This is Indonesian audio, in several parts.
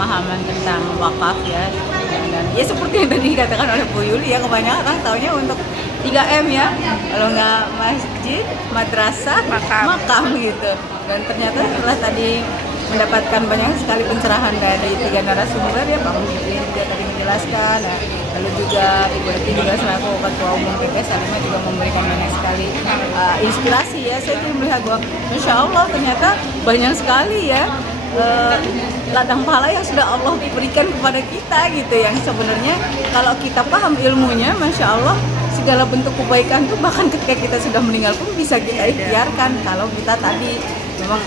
pemahaman tentang wakaf ya. Dan ya seperti yang tadi dikatakan oleh Bu Yuli ya, kebanyakan orang taunya untuk 3M ya, kalau nggak masjid, madrasah, makam gitu. Dan ternyata setelah tadi mendapatkan banyak sekali pencerahan dari 3 narasumber ya, Pak Mufti juga tadi menjelaskan, nah, lalu juga Ibu Leti juga selaku Ketua Umum PP Salimah juga memberikan banyak sekali inspirasi ya. Saya tuh melihat bahwa Masya Allah ternyata banyak sekali ya ladang pahala yang sudah Allah berikan kepada kita gitu, yang sebenarnya kalau kita paham ilmunya Masya Allah segala bentuk kebaikan itu bahkan ketika kita sudah meninggal pun bisa kita ikhtiarkan kalau kita tadi memang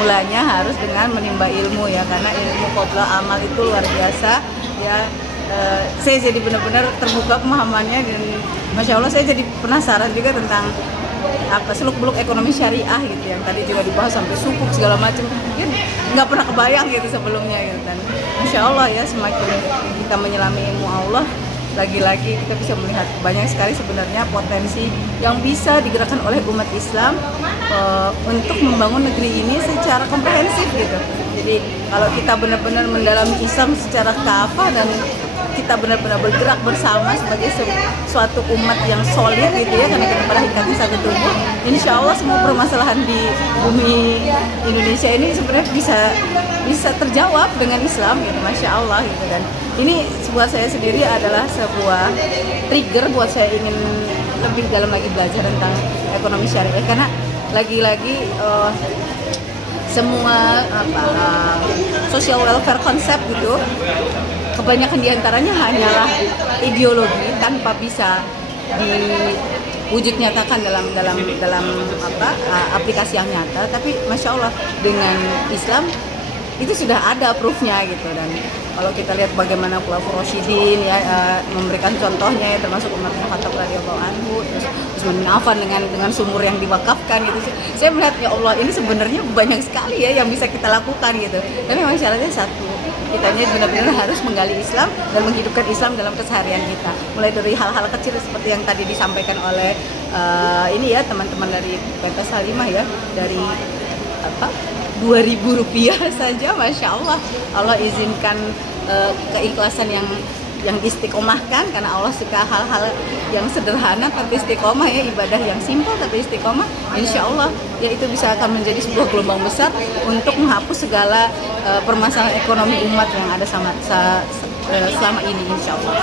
mulanya harus dengan menimba ilmu ya, karena ilmu qabla amal itu luar biasa ya. Saya jadi benar-benar terbuka pemahamannya dan Masya Allah saya jadi penasaran juga tentang apa seluk-beluk ekonomi syariah gitu, yang tadi juga dibahas sampai sukuk segala macam ya, nggak pernah kebayang gitu sebelumnya gitu. Dan Masya Allah ya, semakin kita menyelami ilmu Allah, lagi-lagi kita bisa melihat banyak sekali sebenarnya potensi yang bisa digerakkan oleh umat Islam untuk membangun negeri ini secara komprehensif gitu. Jadi kalau kita benar-benar mendalami Islam secara kafah dan kita benar-benar bergerak bersama sebagai suatu umat yang solid gitu ya, karena kita pada hakikatnya satu tubuh, insya Allah semua permasalahan di bumi Indonesia ini sebenarnya bisa terjawab dengan Islam gitu, Masya Allah gitu. Dan ini buat saya sendiri adalah sebuah trigger buat saya ingin lebih dalam lagi belajar tentang ekonomi syariah, karena lagi-lagi semua social welfare konsep gitu kebanyakan diantaranya hanyalah ideologi tanpa bisa diwujud nyatakan dalam aplikasi yang nyata. Tapi Masya Allah dengan Islam itu sudah ada proofnya gitu. Dan kalau kita lihat bagaimana Khulafaur Rasyidin ya memberikan contohnya ya, termasuk Umar bin Khattab radhiyallahu anhu, terus Utsman bin Affan dengan sumur yang diwakafkan gitu. Saya melihat ya Allah, ini sebenarnya banyak sekali ya yang bisa kita lakukan gitu. Tapi memang syaratnya satu, kitanya benar-benar harus menggali Islam dan menghidupkan Islam dalam keseharian kita. Mulai dari hal-hal kecil seperti yang tadi disampaikan oleh ini ya teman-teman dari PT Salimah ya, dari Rp2.000 saja, Masya Allah. Allah izinkan keikhlasan yang istiqomahkan, karena Allah suka hal-hal yang sederhana tapi istiqomah ya, ibadah yang simpel tapi istiqomah. Insya Allah ya itu bisa akan menjadi sebuah gelombang besar untuk menghapus segala permasalahan ekonomi umat yang ada selama ini, insya Allah.